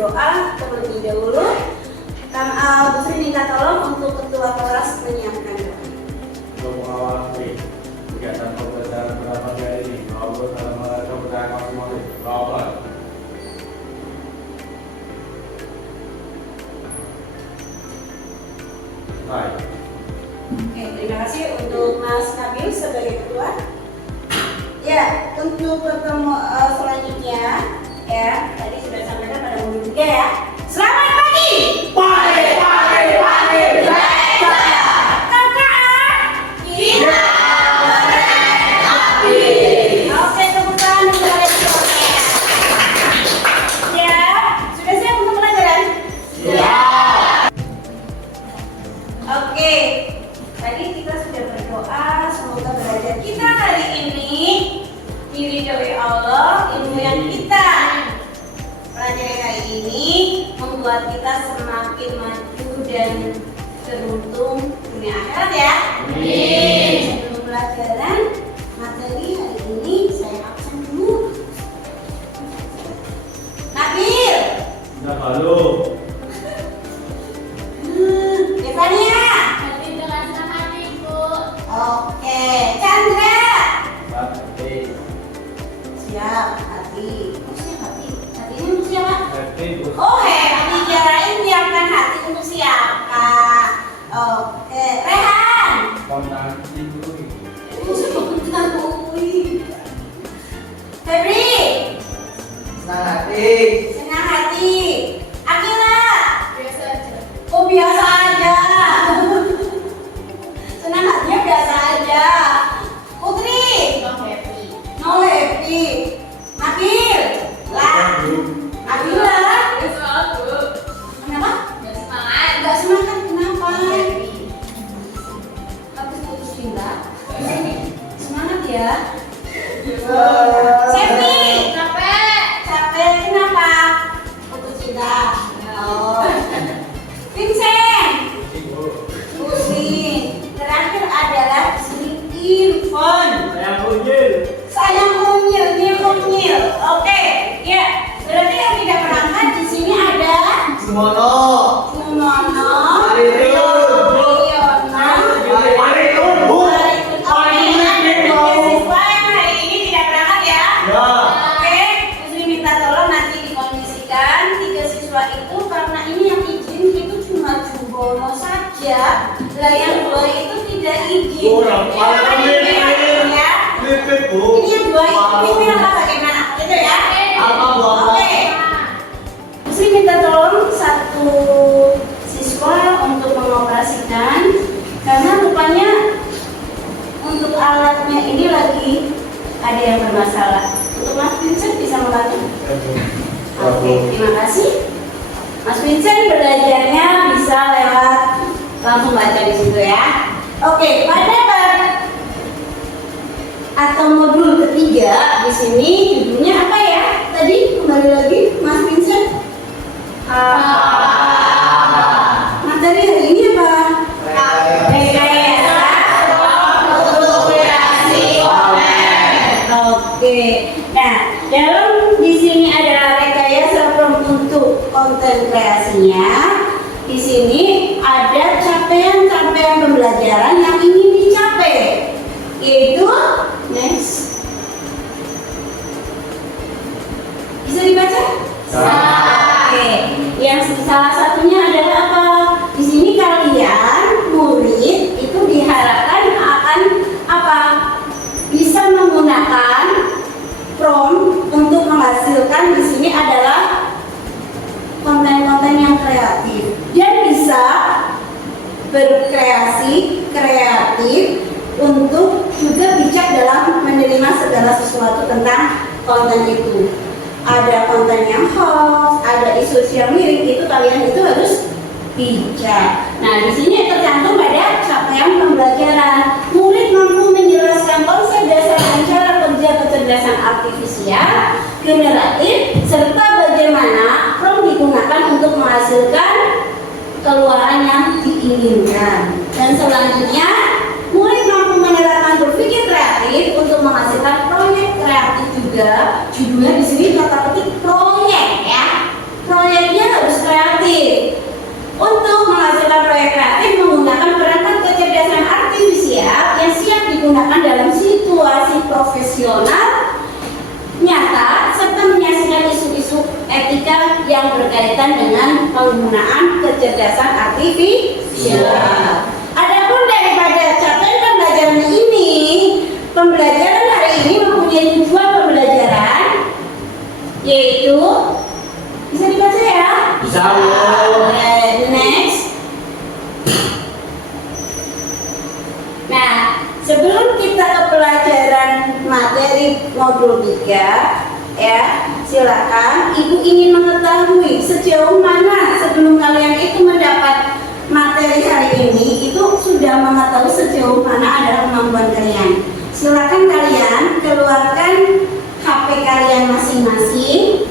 berdoa terlebih dahulu. Bu Sri minta tolong untuk ketua kelas menyiapkan doa. Untuk mengawali kegiatan pembelajaran pada pagi hari ini, maupun dalam kepercayaan masing-masing. Doa. Baik. Oke, terima kasih untuk Mas Nabil sebagai ketua. Ya, untuk pertemuan selanjutnya, ya tadi sudah sampaikan pada umum juga ya. Selamat pagi. Pagi. Kita oke, tepuk tangan untuk kalian semua. Ya, sudah siap untuk pelajaran? Oke, tadi kita sudah berdoa semoga belajar kita hari ini diridhoi Allah. Ilmu yang kita pelajari hari ini membuat kita semakin maju dan beruntung dunia akhirat ya. Amin. Sebelum pelajaran materi hari ini saya absen dulu. Nabil. Sudah baru. Devania. Oke, Chandra. Hati. Siap, hati. Maksudnya hati. Hatinya untuk siapa? Hati. Oh, hati. Kirain siapkan hati untuk siapa? Oke, Rehan. Kontan itu. Sebentar, Uwi. Febri. Senang hati. Senang hati. Akila. Biasa aja. Oh, biasa aja. Senang hatinya biasa aja. Putri. Bang happy. No happy. Nabil. Lah. Nabila. Biasa aku. Kenapa? Biasa semangat. Enggak semangat kenapa? Happy. Habis putus cinta. Semangat ya. Biasa. Sepi. Capek. Capek kenapa? Putus cinta. Oh. Vincent. Pusing. Terakhir adalah di sini Irfan. Saya punyil. Sayang mungil, dia mungil. Oke, ya. Berarti yang tidak berangkat di sini ada Sumono. Sumono, Arirun. Riona, Arirun. Oke, ada siswa yang hari ini tidak berangkat ya. Ya. Oke, Putri minta tolong nanti dikondisikan 3 siswa itu karena ini yang izin itu cuma Jumbono saja. Lah yang 2 itu tidak izin. Kurang parah, Ya. Lipit, Bu. Ini yang 2 itu ini apa bagaimana? Gitu ya. Apa, Bu? Oke. Putri minta tolong 1 siswa untuk mengoperasikan karena rupanya untuk alatnya ini lagi ada yang bermasalah. Untuk Mas Vincent bisa membantu? Oke, terima kasih. Mas Vincent belajarnya bisa lewat langsung baca di situ ya. Oke, pada atau modul ketiga di sini judulnya apa ya? Tadi kembali lagi Mas Vincent. Materi hari ini apa? Rekayasa kreasi konten. Oke. Nah, dalam di sini adalah rekayasa untuk konten kreasinya. Di sini ada capaian-capaian pembelajaran yang ingin dicapai, yaitu next. Bisa dibaca? Oke. Yang salah satunya adalah apa? Di sini kalian murid itu diharapkan akan apa? Bisa menggunakan prompt untuk menghasilkan di sini adalah konten-konten yang kreatif dan bisa berkreasi kreatif untuk juga bijak dalam menerima segala sesuatu tentang konten itu. Ada konten yang hoax, ada isu yang miring, itu kalian itu harus bijak. Nah, di sini tercantum pada capaian pembelajaran. Murid mampu menjelaskan konsep dasar dan cara kerja kecerdasan artifisial, generatif, serta bagaimana prompt digunakan untuk menghasilkan keluaran yang diinginkan. Dan selanjutnya, murid mampu menerapkan berpikir kreatif untuk menghasilkan proyek kreatif juga. Judulnya di sini kata petik proyek ya. Proyeknya fungsional, nyata, serta menyaksikan isu-isu etika yang berkaitan dengan penggunaan kecerdasan artifisial. Adapun daripada capaian pembelajaran ini, pembelajaran hari ini mempunyai tujuan pembelajaran, yaitu bisa dibaca ya? Bisa. Next. Nah, sebelum kita ke pelajaran materi modul 3, ya, silakan Ibu ingin mengetahui sejauh mana sebelum kalian itu mendapat materi hari ini itu sudah mengetahui sejauh mana adalah kemampuan kalian. Silakan kalian keluarkan HP kalian masing-masing.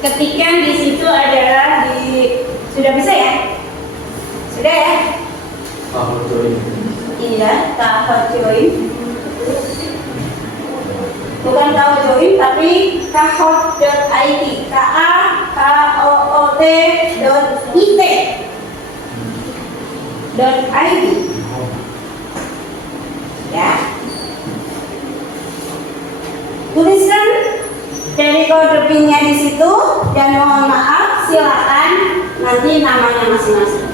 Ketikkan di situ adalah sudah bisa ya? Sudah ya? Iya, tahap join. Bukan tahap join tapi tahap.it. KAHOT.it. Ya. Tuliskan dari kode PIN-nya di situ dan mohon maaf silakan nanti namanya masing-masing.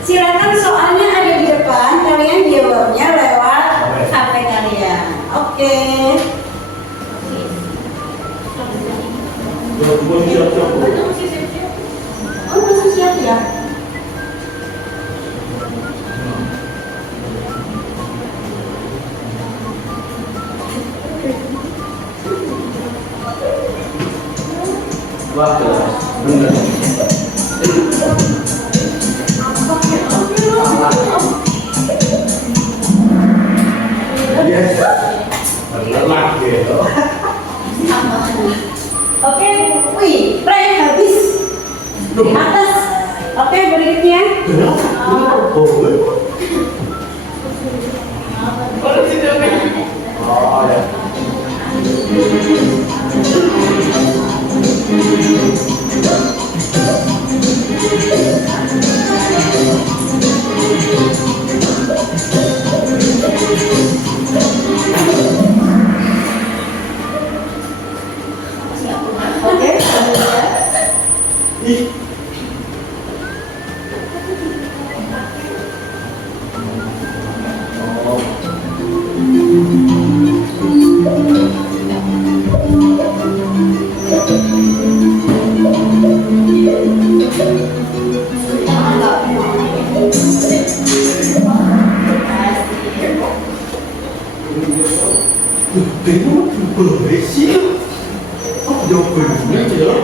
Silakan soalnya ada di depan, kalian jawabnya lewat HP kalian. Oke. Oh, masih siap ya? Wah, bener. Yes. Lelah gitu. Oke, wih, Ray habis di atas. Oke, berikutnya. Oh ya. Oke, Ih. Tengo un progresivo. Yo pues yo.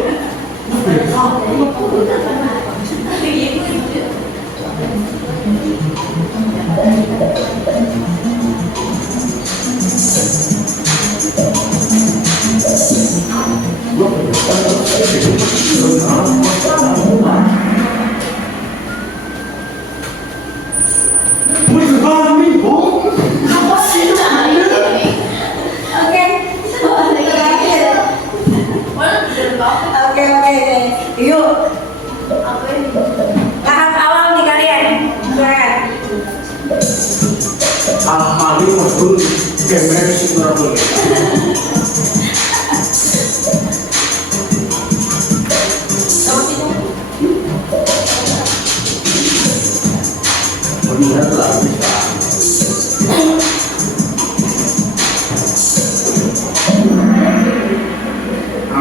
Muy amigo. Oke. Yuk. Tahap awal nih kalian. Silakan. Alhamdulillah modul kamera sih kurang boleh. Melihat lah bisa.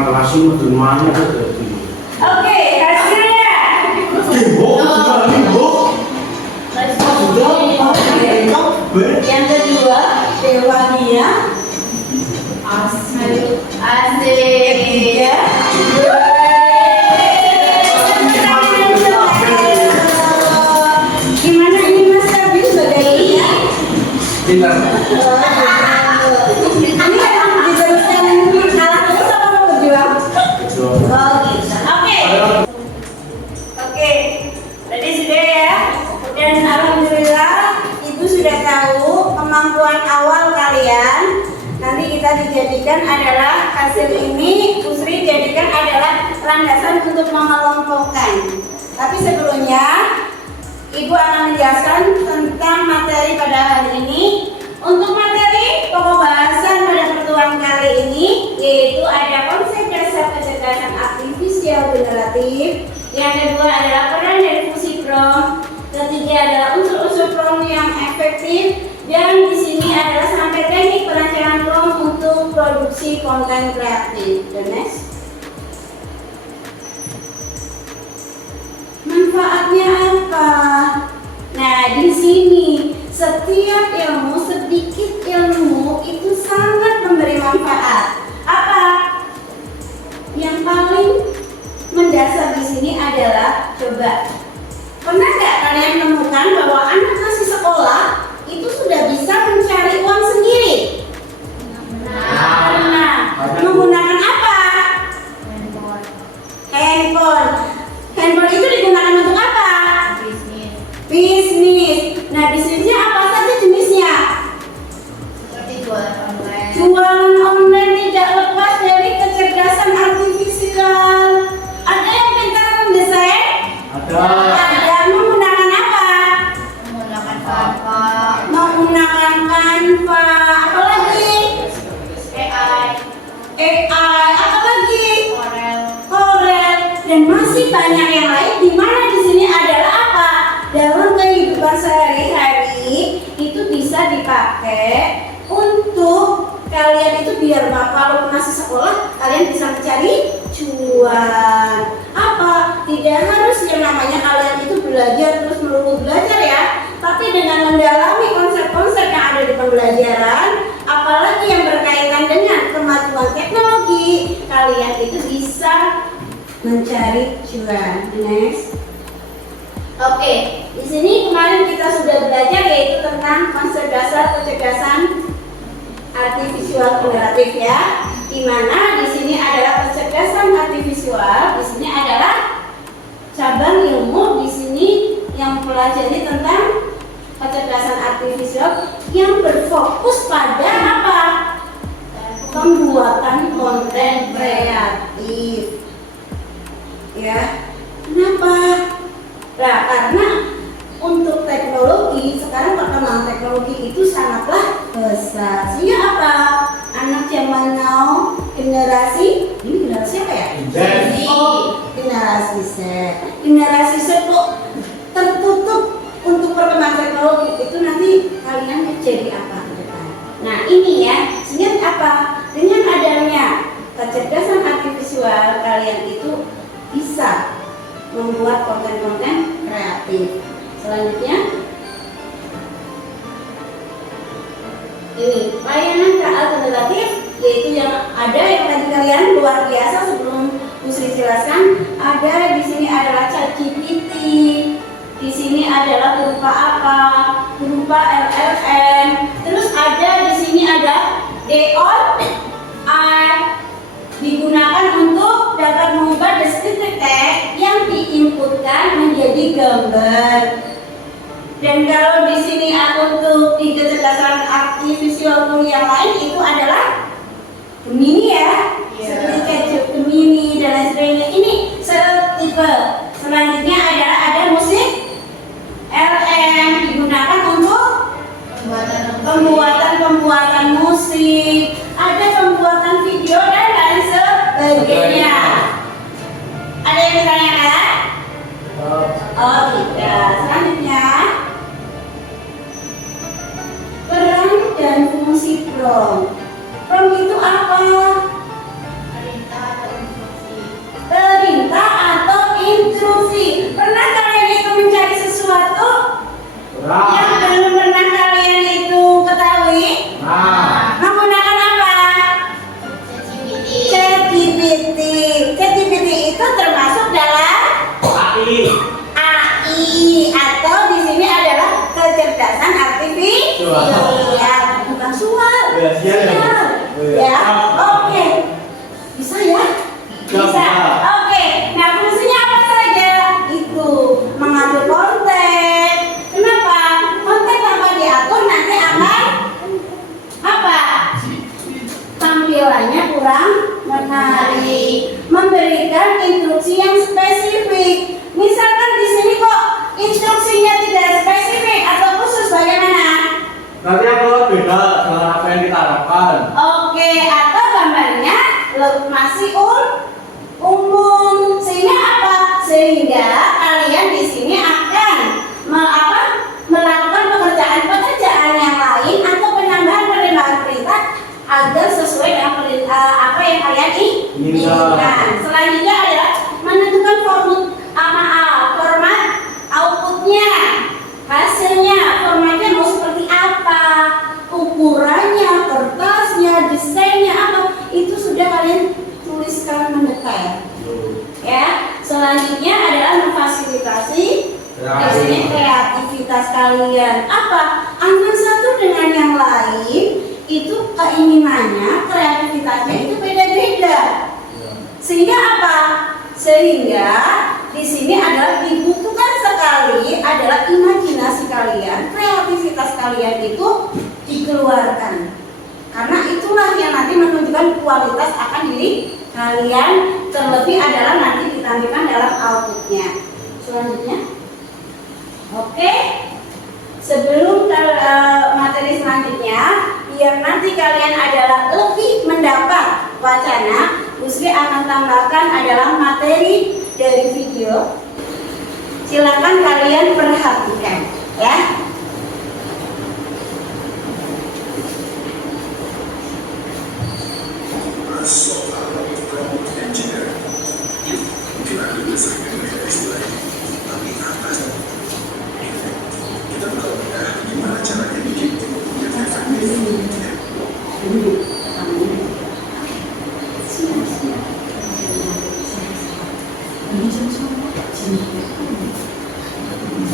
Langsung modul mana tuh? Oke, hasilnya. Yang kedua, Dewania. Asik. Ketiga. Gimana ini Mas Abi? kita dijadikan adalah hasil ini Usri jadikan adalah landasan untuk mengelompokkan. Tapi sebelumnya Ibu akan menjelaskan tentang materi pada hari ini. Untuk materi pokok bahasan pada pertemuan kali ini yaitu ada konsep dasar kecerdasan artifisial generatif. Yang kedua adalah peran dari fungsi prompt. Ketiga adalah unsur-unsur prompt yang efektif. Dan di sini adalah sampai teknik perancangan prompt untuk produksi konten kreatif. The next. Manfaatnya apa? Nah, di sini setiap ilmu, sedikit ilmu itu sangat memberi manfaat. Apa? Yang paling mendasar di sini adalah coba. Pernah nggak kalian menemukan bahwa anak masih sekolah itu sudah bisa mencari uang sendiri? Pernah. Menggunakan apa? Handphone. Handphone itu digunakan untuk apa? Bisnis. Nah, bisnisnya apa saja jenisnya? Jualan online tidak lepas dari kecerdasan artifisial. Ada yang pintar mendesain? Ada. Menggunakan apa? Menggunakan Canva. Apa lagi? AI. Apa lagi? Corel. Dan masih banyak yang lain. Di mana di sini adalah apa? Dalam kehidupan sehari-hari itu bisa dipakai untuk kalian itu biar kalau masih sekolah kalian bisa mencari cuan. Apa? Tidak harus yang namanya kalian itu belajar terus melulu belajar ya, tapi dengan mendalami konsep-konsep yang ada di pembelajaran, apalagi yang berkaitan dengan kemajuan teknologi, kalian itu bisa mencari cuan. Next. Oke, di sini kemarin kita sudah belajar yaitu tentang konsep dasar kecerdasan artifisial generatif ya. Di mana di sini adalah kecerdasan artifisial, di sini adalah cabang ilmu di sini yang mempelajari tentang kecerdasan artifisial yang berfokus pada apa? Pembuatan konten kreatif. Ya. Kenapa? Nah, karena untuk teknologi, sekarang perkembangan teknologi itu sangatlah besar. Sehingga apa? Anak zaman now, generasi, ini generasi apa ya? Z. Oh, generasi Z. Generasi Z kok tertutup untuk perkembangan teknologi. Itu nanti kalian jadi apa ke depan? Nah, ini ya, sehingga apa? Dengan adanya kecerdasan artifisial, kalian itu bisa membuat konten-konten kreatif. Selanjutnya ini layanan KA generatif, yaitu yang ada yang tadi kalian luar biasa sebelum Usri jelaskan. Ada di sini adalah ChatGPT, di sini adalah berupa apa? Berupa LLM. Terus ada di sini ada DeepL digunakan untuk dapat mengubah deskripsi teks yang diinputkan menjadi gambar. Dan kalau di sini untuk di kecerdasan artifisial yang lain itu adalah Gemini ya, seperti kayak Gemini dan lain sebagainya. Ini setipe. Selanjutnya ada musik LM digunakan untuk pembuatan musik, ada pembuatan video dan lain sebagainya. Ada yang ditanyakan? Oh tidak. Selanjutnya peran dan fungsi prompt. Prompt itu apa? Perintah atau instruksi. Pernah kalian itu mencari sesuatu yang belum pernah kalian itu ketahui? Menggunakan apa? ChatGPT. ChatGPT itu termasuk dalam AI atau di sini adalah kecerdasan artifisial. Bukan suara. Ya. Oke. Bisa ya? Bisa. Oke. Nah, fungsinya apa saja? Itu mengatur konten. Kenapa? Konten tanpa diatur nanti akan apa? tampilannya kurang menarik, memberikan instruksi yang spesifik. Misalkan di sini kok instruksinya tidak spesifik atau khusus, bagaimana? Nanti aku beda dengan apa yang kita harapkan. Oke, atau gambarnya masih umum. Sehingga apa? Sehingga kalian di sini akan melakukan pekerjaan yang lain atau penambahan perintah agar sesuai dengan apa yang kalian inginkan. Selanjutnya adalah menentukan format outputnya, hasilnya, formatnya mau seperti apa, ukurannya, kertasnya, desainnya apa, itu sudah kalian tuliskan mendetail. Ya, selanjutnya adalah memfasilitasi di sini kreativitas kalian. Apa? Antara satu dengan yang lain itu keinginannya, kreativitasnya itu beda-beda. Sehingga apa? Sehingga di sini adalah dibutuhkan sekali adalah imajinasi kalian, kreativitas kalian itu dikeluarkan. Karena itulah yang nanti menunjukkan kualitas akan diri kalian, terlebih adalah nanti ditampilkan dalam outputnya. Selanjutnya, oke. Sebelum materi selanjutnya, biar nanti kalian adalah lebih mendapat wacana, Bu Sri akan tambahkan adalah materi dari video. Silakan kalian perhatikan, ya.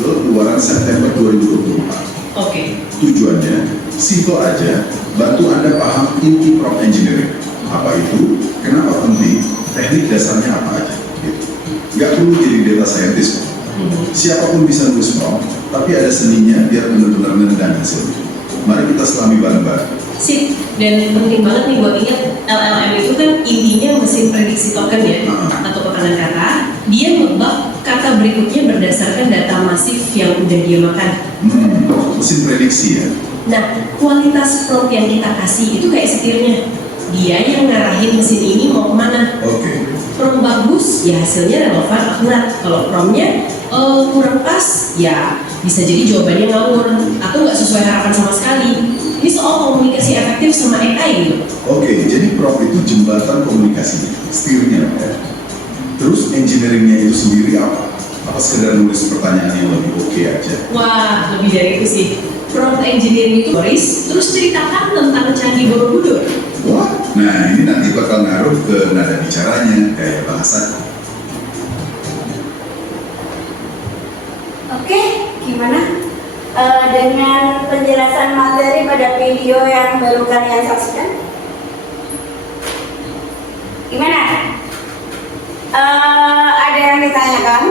Keluaran September 2024. Oke. Tujuannya simpel aja, bantu Anda paham inti prompt engineering. Apa itu? Kenapa penting? Teknik dasarnya apa aja? Gitu. Nggak perlu jadi data scientist. Siapapun bisa nulis prompt, tapi ada seninya biar benar-benar nendang hasilnya. Mari kita selami bareng-bareng. Sip, dan penting banget nih buat ingat LLM itu kan intinya mesin prediksi token ya, atau pekanan kata. Dia ngebak kata berikutnya berdasarkan data masif yang udah dia makan. Mesin prediksi ya. Nah, kualitas prompt yang kita kasih itu kayak setirnya. Dia yang ngarahin mesin ini mau kemana. Oke. Prompt bagus, ya hasilnya relevan, akurat. Kalau promptnya kurang pas, ya bisa jadi jawabannya ngawur atau nggak sesuai harapan sama sekali. Ini soal komunikasi efektif sama AI gitu. Oke, jadi prompt itu jembatan komunikasi, setirnya ya. Terus engineeringnya itu sendiri apa? Apa sekedar nulis pertanyaan yang lebih oke aja? Wah, lebih dari itu sih. Prompt engineering itu terus ceritakan tentang Candi Borobudur. Wah, nah ini nanti bakal ngaruh ke nada bicaranya, kayak bahasa. Oke, gimana dengan penjelasan materi pada video yang baru kalian saksikan? Gimana? Ada yang ditanyakan?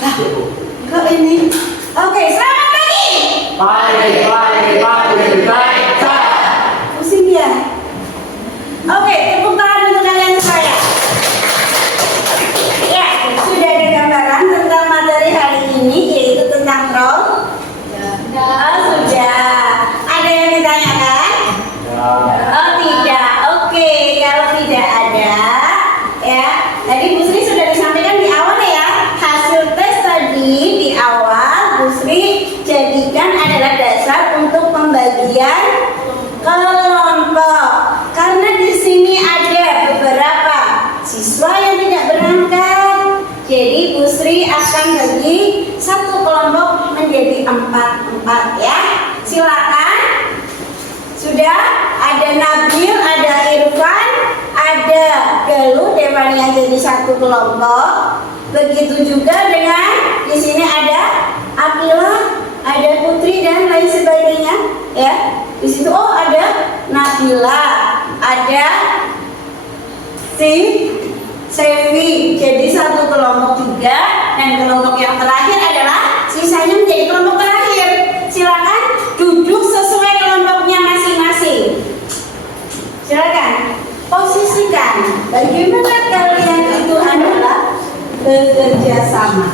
Lah, kok ini? Oke, selamat pagi. Pusing ya? Oke, tepuk tangan untuk kalian supaya. Ya, sudah ada gambaran tentang materi hari ini, yaitu tentang prompt. Oh, sudah. Ada yang ditanyakan? Oh, tidak. Oke, kalau tidak ada, ya. Tadi Bu Sri sudah disampaikan di awal ya. Hasil tes tadi di awal Bu Sri jadikan adalah dasar untuk pembagian kelompok. Karena di sini ada beberapa siswa yang tidak berangkat, jadi Bu Sri akan bagi satu kelompok menjadi 4 ya. Silakan. Sudah ada Nabil, ada Irfan, ada Galuh, Devania jadi satu kelompok. Begitu juga dengan di sini ada Akila, ada Putri dan lain sebagainya ya. Di situ ada Nabila, ada Sevi, jadi satu kelompok juga, dan kelompok yang terakhir adalah sisanya menjadi kelompok terakhir. Silakan duduk sesuai kelompoknya masing-masing. bagaimana kalian itu adalah bekerja sama?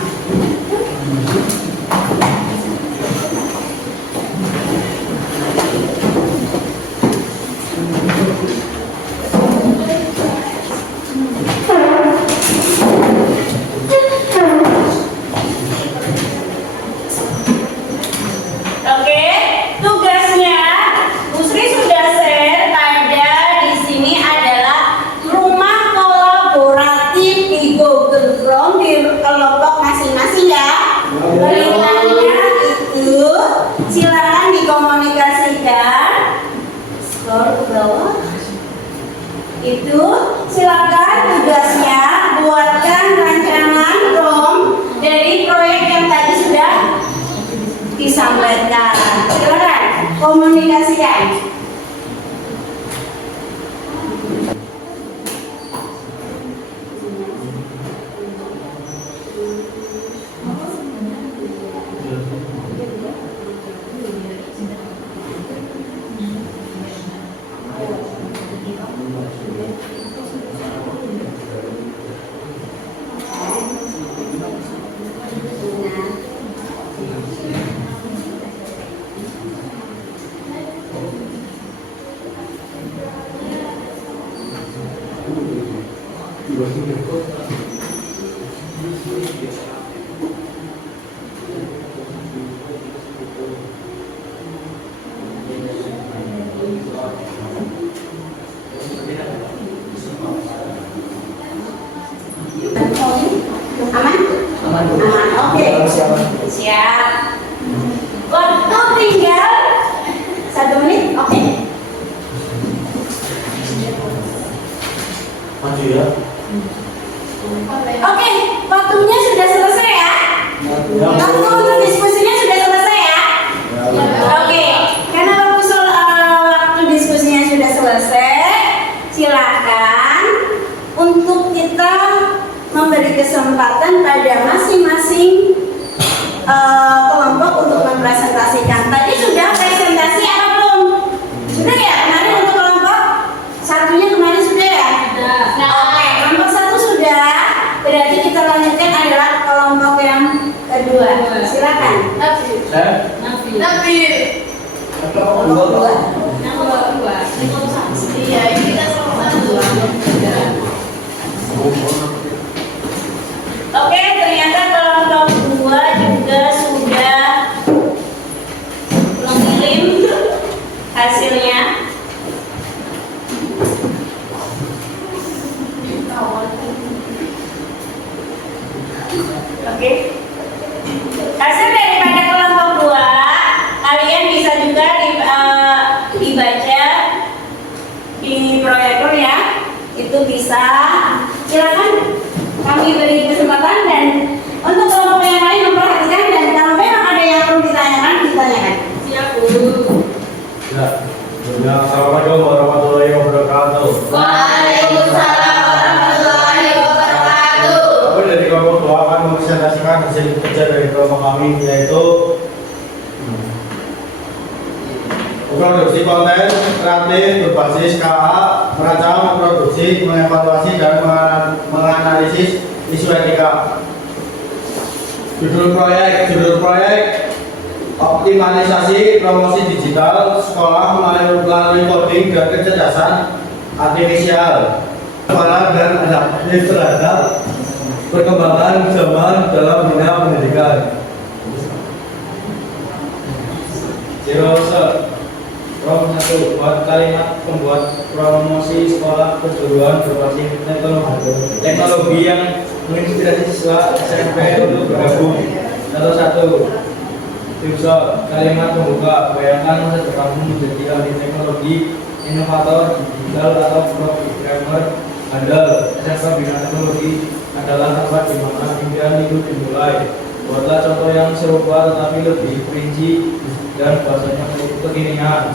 Oke, tugasnya Bu Sri sudah share pada di sini adalah rumah kolaboratif di Google Chrome di kelompok masing-masing ya. Beritanya itu silakan dikomunikasikan. Scroll ke bawah. Itu silakan tugasnya buatkan rancangan ROM dari proyek yang tadi sudah disampaikan. Silakan komunikasikan. Aman? Aman. Oke. Siap. Waktu tinggal 1 menit. Oke. Maju ya. Oke, waktunya sudah selesai ya. Waktu untuk diskusinya sudah selesai ya. Oke, karena waktu diskusinya sudah selesai, silakan untuk kita memberi kesempatan pada masing-masing kelompok untuk mempresentasikan. Tadi sudah presentasi apa belum? Sudah ya? Kemarin untuk kelompok satunya kemarin sudah ya? Sudah. Oke, kelompok 1 sudah. Berarti kita lanjutkan adalah kelompok yang kedua. Silakan. Tapi Kelompok 2. iya ini kita sama-sama. Oke, ternyata kelompok 2 juga sudah mengirim hasilnya. Oke. Hasil daripada kelompok 2 kalian bisa juga dibaca di proyektor ya. Itu bisa. Silakan kami beri kesempatan dan untuk kelompok yang lain memperhatikan dan kalau memang ada yang perlu ditanyakan, ditanyakan. Siap, Bu. Ya. Assalamualaikum warahmatullahi wabarakatuh. Waalaikumsalam warahmatullahi wabarakatuh. Kami dari kelompok 2 akan mempresentasikan hasil kerja dari kelompok kami, yaitu produksi konten kreatif berbasis KA, merancang, memproduksi, mengevaluasi, dan menganalisis isu etika. Judul proyek optimalisasi promosi digital sekolah melalui coding dan kecerdasan artifisial, kepala dan adaptif terhadap perkembangan zaman dalam bidang pendidikan. Rom 1. Buat kalimat pembuat promosi sekolah kejuruan berbasis teknologi yang menginspirasi siswa SMP untuk bergabung. 1. Tips kalimat pembuka. Bayangkan masa depanmu menjadi ahli teknologi, inovator, digital atau programmer handal. SMP Bina Teknologi adalah tempat di mana impian itu dimulai. Buatlah contoh yang serupa tetapi lebih rinci dan bahasanya kekinian.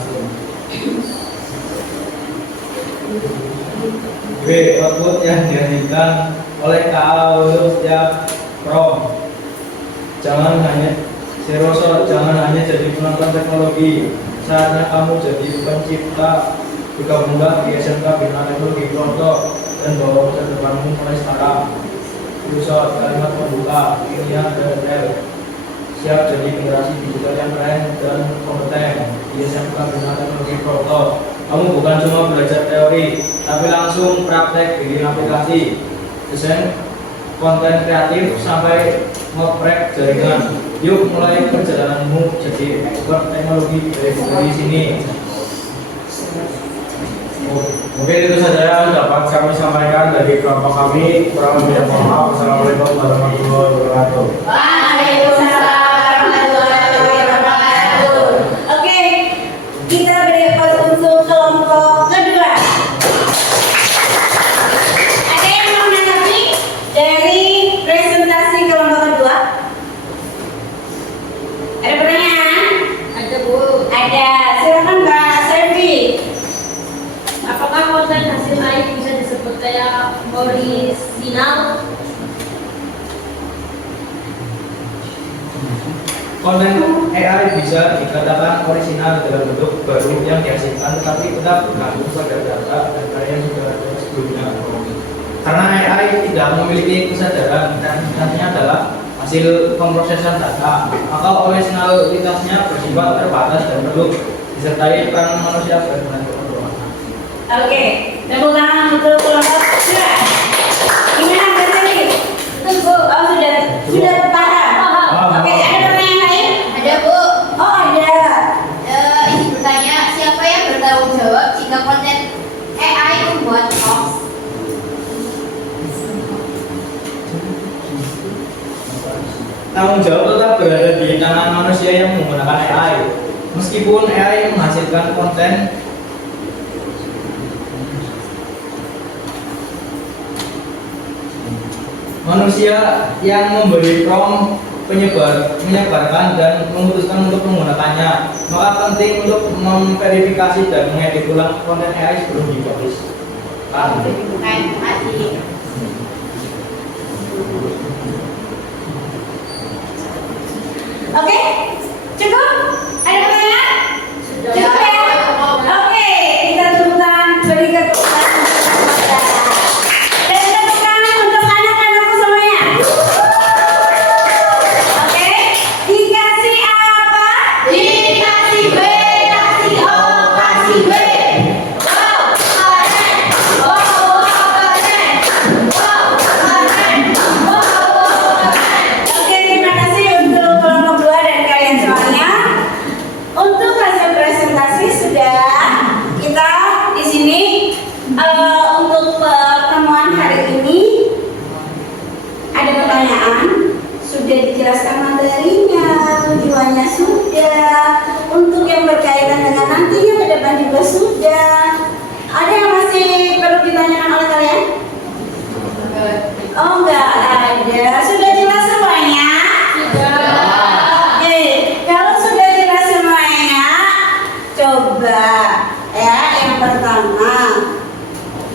B. Output yang dihasilkan oleh KA untuk setiap prom. Jangan hanya jadi penonton teknologi. Saatnya kamu jadi pencipta. Bergabunglah di SMK Bina Teknologi Pronto. dan bawa masa depanmu mulai sekarang. Berusaha kalimat pembuka, pilihan dan L. Siap jadi generasi digital yang keren dan kompeten. Di SMK Bina Teknologi Proto. Kamu bukan cuma belajar teori, tapi langsung praktek bikin aplikasi, desain konten kreatif sampai ngoprek jaringan. Yuk mulai perjalananmu jadi expert teknologi dari sini. Mungkin itu saja yang dapat kami sampaikan dari kelompok kami. Kurang lebih mohon maaf. Wassalamualaikum warahmatullahi wabarakatuh. Waalaikumsalam warahmatullahi wabarakatuh. Oke, kita beri pas untuk kelompok kedua. Ada yang mau menanggapi dari presentasi kelompok kedua? Ada pertanyaan? Ada Bu. Ada. Silakan Mbak Selvi. Apakah konten hasil AI bisa disebut kayak original? Konten AI bisa dikatakan orisinal dalam bentuk baru yang dihasilkan, tetapi tetap bergantung pada data dan karya yang sudah ada sebelumnya. Karena AI tidak memiliki kesadaran dan intinya adalah hasil pemrosesan data, maka originalitasnya bersifat terbatas dan perlu disertai peran manusia sebagai penentu. Oke, tepuk tangan untuk kelompok kedua. Gimana Mbak Selvi? Betul Bu. Oh sudah paham. Oke, ada pertanyaan lain? Ada Bu. Oh ada. Ini bertanya, siapa yang bertanggung jawab jika konten AI membuat hoax? Tanggung jawab tetap berada di tangan manusia yang menggunakan AI. Meskipun AI menghasilkan konten, manusia yang memberi prompt menyebarkan dan memutuskan untuk menggunakannya, maka penting untuk memverifikasi dan mengedit ulang konten AI sebelum dipublish. Bukan mati. Oke, cukup? Ada pertanyaan? Sudah. Cukup ya? Oke, kita tepuk tangan, beri tepuk tangan untuk semuanya. Dan tepuk tangan untuk anak-anakku semuanya. Oke, dikasih apa? Dikasih B, kasih O, kasih B. Wow, keren. Wow, keren. Wow, keren. Wow, keren. Oke, terima kasih untuk kelompok dua dan kalian semuanya. Untuk hasil presentasi sudah kita di sini untuk pertemuan hari ini ada pertanyaan, sudah dijelaskan materinya, tujuannya sudah, untuk yang berkaitan dengan nantinya ke depan juga sudah. Ada yang masih perlu ditanyakan oleh kalian? Oh enggak ada, sudah jelas semuanya? Oke, kalau sudah jelas semuanya, coba ya yang pertama,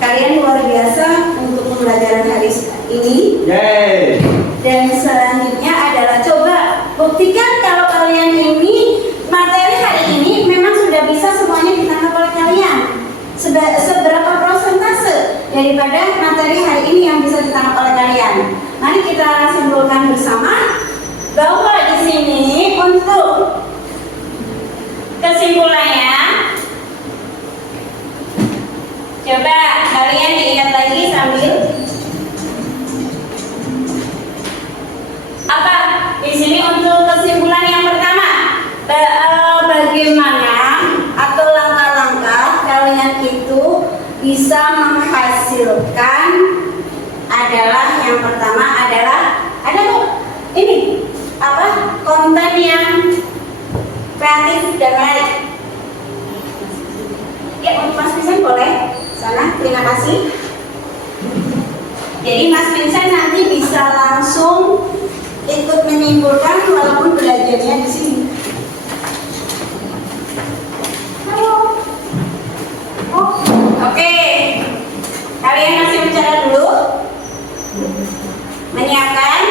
kalian luar biasa untuk pembelajaran hari ini. Yeay. Dan selanjutnya adalah coba buktikan kalau kalian ini materi hari ini memang sudah bisa semuanya ditangkap oleh kalian. Seberapa persentase daripada materi hari ini yang bisa ditangkap oleh kalian? Mari kita simpulkan bersama bahwa di sini untuk kesimpulannya, coba kalian diingat lagi sambil apa? Di sini untuk kesimpulan yang pertama, bagaimana atau langkah-langkah kalian itu bisa menghasilkan adalah yang pertama adalah ada tuh ini apa konten yang kreatif dan menarik. Ya, untuk Mas Vincent boleh sana, terima kasih. Jadi Mas Vincent nanti bisa langsung ikut menyimpulkan walaupun belajarnya di sini. Halo. Oh, oke. Kalian masih bicara dulu. Menyiapkan,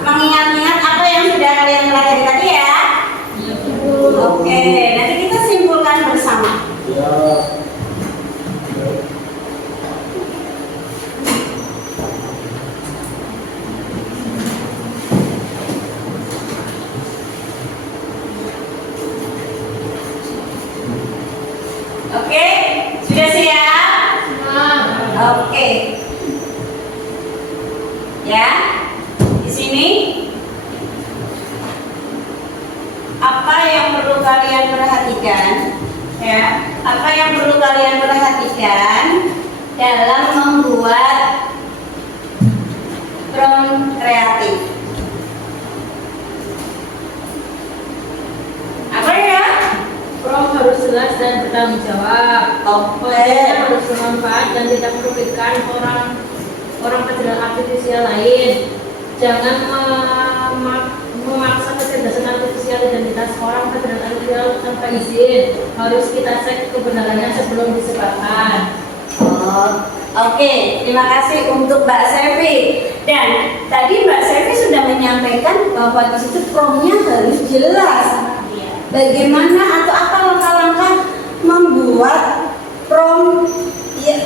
mengingat-ingat apa yang sudah kalian pelajari tadi ya. Oke, nanti kita simpulkan bersama. Oke. Ya. Di sini apa yang perlu kalian perhatikan? Ya, apa yang perlu kalian perhatikan dalam membuat prompt kreatif? Apa ya? Prompt harus jelas dan bertanggung jawab. Kontennya harus bermanfaat dan tidak merugikan orang pejalan artifisial lain. Jangan memaksa kecerdasan artifisial identitas orang pejalan artifisial tanpa izin. Harus kita cek kebenarannya sebelum disebarkan. Oke, terima kasih untuk Mbak Sevi. Dan tadi Mbak Sevi sudah menyampaikan bahwa di situ prompt-nya harus jelas. Bagaimana atau apa langkah-langkah membuat prompt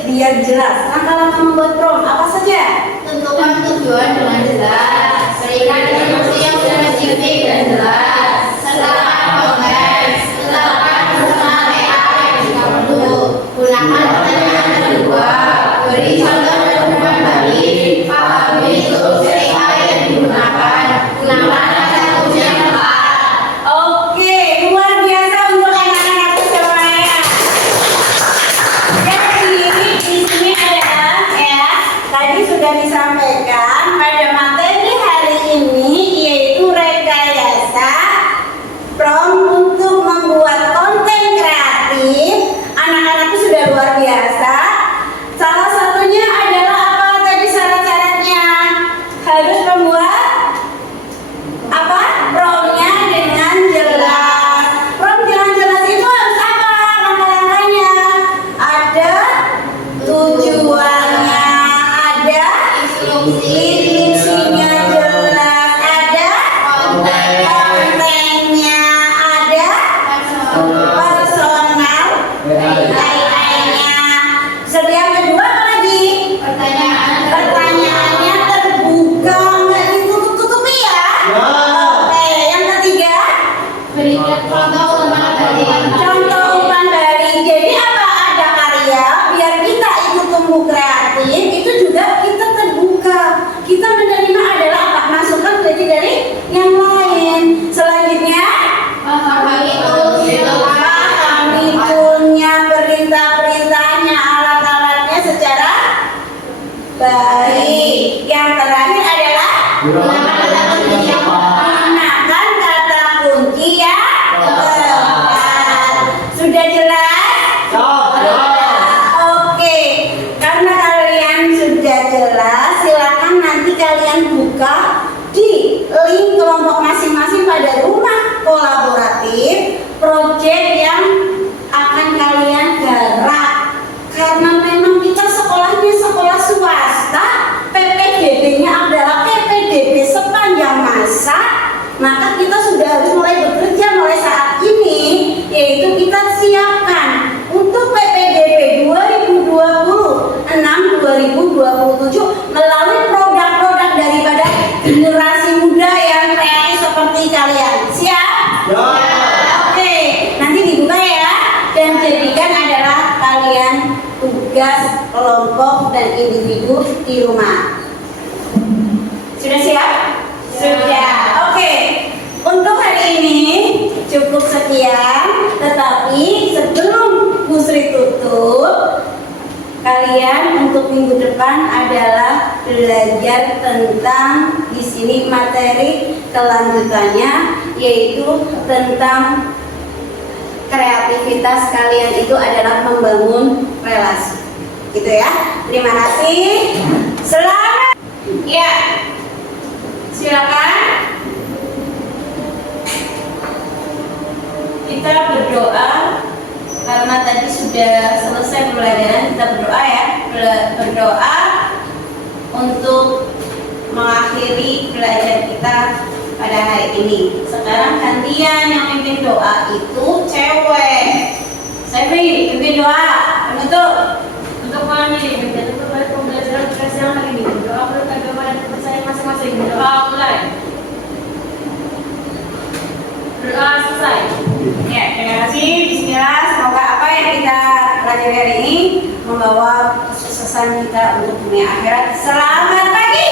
biar jelas? Langkah-langkah membuat prompt apa saja? Tentukan tujuan dengan jelas, berikan instruksi yang sudah spesifik dan jelas, sertakan konteks, tetapkan personal AI jika perlu, gunakan pertanyaan kedua, beri contoh dan dokumen balik, pahami tools AI yang digunakan, gunakan kata kunci yang tepat. Oke, luar biasa untuk anak-anak semuanya. Jadi di sini adalah ya, tadi sudah disampaikan pada materi hari ini yaitu rekayasa prompt untuk membuat konten kreatif. Anak-anakku sudah luar biasa. Salah satunya adalah apa tadi syarat-syaratnya? Harus membuat apa? Prompt-nya dengan jelas. Prompt dengan jelas itu harus apa? Langkah-langkahnya ada tujuannya, ada instruksinya jelas, ada kontennya, ada personal AI-nya. Yang kedua apa lagi? Pertanyaannya terbuka, nggak ditutup-tutupi ya. Oke, yang ketiga Berikan contoh umpan balik. contoh umpan balik. Jadi apa ada karya biar kita itu tumbuh kreatif itu juga kita terbuka. Kita menerima adalah apa? Masukan dari yang lain. Selanjutnya Pahami tools pahami toolnya, perintah-perintahnya, alat-alatnya secara baik. Yang terakhir adalah gunakan kata kunci yang tepat. menggunakan kata kunci yang tepat. Sudah jelas? Oke, karena kalian sudah jelas, silakan nanti kalian buka di link kelompok masing-masing pada rumah kolaboratif proyek yang akan kalian garap. Karena memang kita sekolahnya sekolah swasta, PPDB-nya adalah PPDB sepanjang masa, maka kita sudah harus mulai bekerja mulai saat ini, yaitu kita siapkan untuk PPDB 2026-2027 melalui produk-produk daripada generasi muda yang kreatif seperti kalian. Siap? Oke, nanti dibuka ya, dan jadikan adalah kalian tugas kelompok dan individu di rumah. Sudah siap? Sudah. Oke. Untuk hari ini cukup sekian, tetapi sebelum Busri tutup, kalian untuk minggu depan adalah belajar tentang di sini materi kelanjutannya yaitu tentang kreativitas kalian itu adalah membangun relasi. Gitu ya. Terima kasih. Selamat. Ya. Silakan. Kita berdoa karena tadi sudah selesai pembelajaran. Kita berdoa ya. Berdoa untuk mengakhiri belajar kita pada hari ini. Sekarang gantian yang mimpin doa itu cewek. Sevi, mimpin doa. Penutup. Untuk mengakhiri menjadi berbalik pembelajaran spesial hari ini, doa berkat doa dan kepercayaan masing-masing. Doa mulai. Doa selesai. Ya, terima kasih. Bismillah. Semoga apa yang kita pelajari hari ini membawa kesuksesan kita untuk dunia akhirat. Selamat pagi.